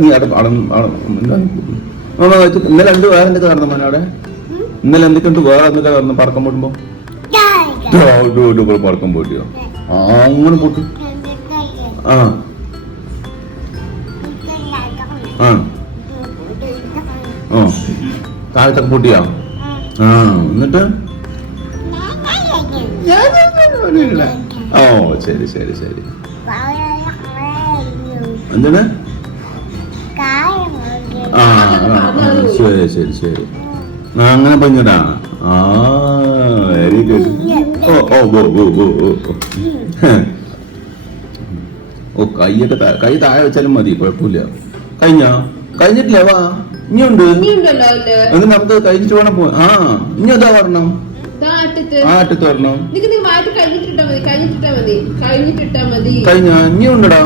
നീ ഇന്നലെ എന്ത് വേറെ എന്തൊക്കെ നടന്നു മോനെ അവിടെ? ഇന്നലെ എന്തൊക്കെയുണ്ട് വേറെ എന്തൊക്കെ നടന്നു പറക്കം പോട്ടുമ്പോ? പറക്കം പോട്ടിയോ? അങ്ങനെ പോട്ടു. ആ ആ ഓ താഴത്തൊക്കെ പൊട്ടിയോ? ആ എന്നിട്ട് ഓ ശരി ശരി ശരി. എന്താണ്? ആ ശരി ശരി ശരി. അങ്ങനെ പറഞ്ഞടാ. ആ വെരി ഗുഡ്. ഓ ഓ ഓ ഓ ഓ ഓ ഓ കൈയൊക്കെ കൈ താഴെ വെച്ചാലും മതി, കുഴപ്പമില്ല. കഴിഞ്ഞിട്ടില്ലേ? വാ ഇനിയുണ്ട്. എന്നിട്ട് നമുക്ക് കഴിഞ്ഞിട്ട് വേണം പോവാൻ. ആ ഇനി അതാ വരണം. ആ അറ്റത്ത് വരണം. കഴിഞ്ഞ ഇനിയുണ്ടടാ.